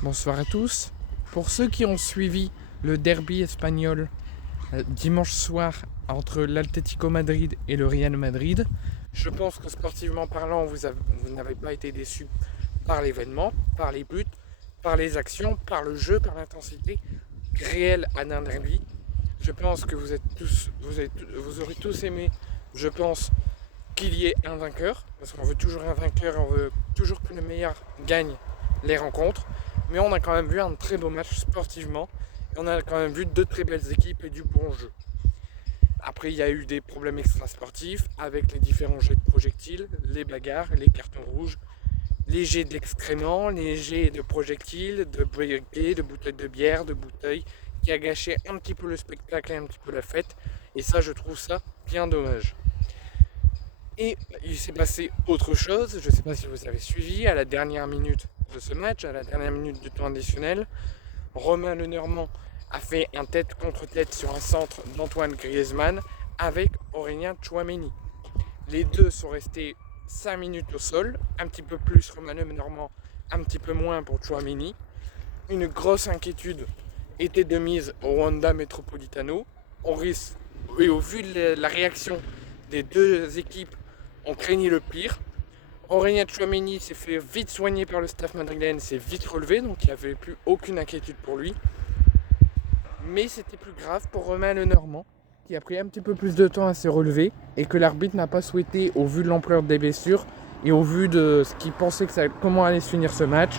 Bonsoir à tous. Pour ceux qui ont suivi le derby espagnol dimanche soir entre l'Atlético Madrid et le Real Madrid, je pense que sportivement parlant, vous n'avez pas été déçus par l'événement, par les buts, par les actions, par le jeu, par l'intensité réelle à un derby. Je pense que vous aurez tous aimé, je pense, qu'il y ait un vainqueur, parce qu'on veut toujours un vainqueur et on veut toujours que le meilleur gagne les rencontres. Mais on a quand même vu un très beau match sportivement. Et on a quand même vu deux très belles équipes et du bon jeu. Après, il y a eu des problèmes extrasportifs avec les différents jets de projectiles, les bagarres, les cartons rouges, les jets d'excréments, les jets de projectiles, de briquets, de bouteilles de bière, de bouteilles, qui a gâché un petit peu le spectacle et un petit peu la fête. Et ça, je trouve ça bien dommage. Et il s'est passé autre chose, je ne sais pas si vous avez suivi, à la dernière minute de ce match, à la dernière minute du temps additionnel, Romain Lenormand a fait un tête contre tête sur un centre d'Antoine Griezmann avec Aurélien Tchouaméni. Les deux sont restés 5 minutes au sol, un petit peu plus Romain Lenormand, un petit peu moins pour Tchouaméni. Une grosse inquiétude était de mise au Wanda Metropolitano. Et au vu de la réaction des deux équipes, on craignait le pire. Aurélien Tchouaméni s'est fait vite soigner par le staff madrilène, s'est vite relevé, donc il n'y avait plus aucune inquiétude pour lui. Mais c'était plus grave pour Romain Lenormand, qui a pris un petit peu plus de temps à se relever et que l'arbitre n'a pas souhaité, au vu de l'ampleur des blessures et au vu de ce qu'il pensait comment allait se finir ce match.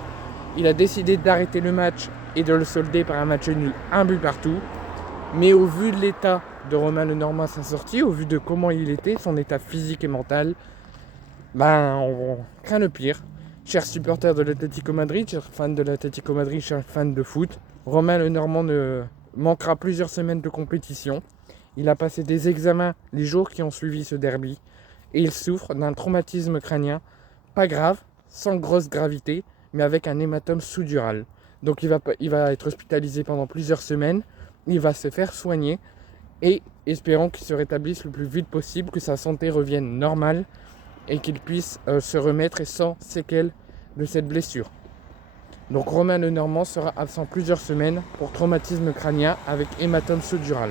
Il a décidé d'arrêter le match et de le solder par un match nul, un but partout. Mais au vu de l'état de Romain Lenormand à sa sortie, au vu de comment il était, son état physique et mental, on craint le pire. Chers supporters de l'Atlético Madrid, chers fans de l'Atlético Madrid, chers fans de foot, Romain Lenormand ne manquera plusieurs semaines de compétition. Il a passé des examens les jours qui ont suivi ce derby et il souffre d'un traumatisme crânien, pas grave, sans grosse gravité, mais avec un hématome sous-dural. Donc il va être hospitalisé pendant plusieurs semaines, il va se faire soigner et espérons qu'il se rétablisse le plus vite possible, que sa santé revienne normale et qu'il puisse se remettre et sans séquelles de cette blessure. Donc Romain Lenormand sera absent plusieurs semaines pour traumatisme crânien avec hématome sous-dural.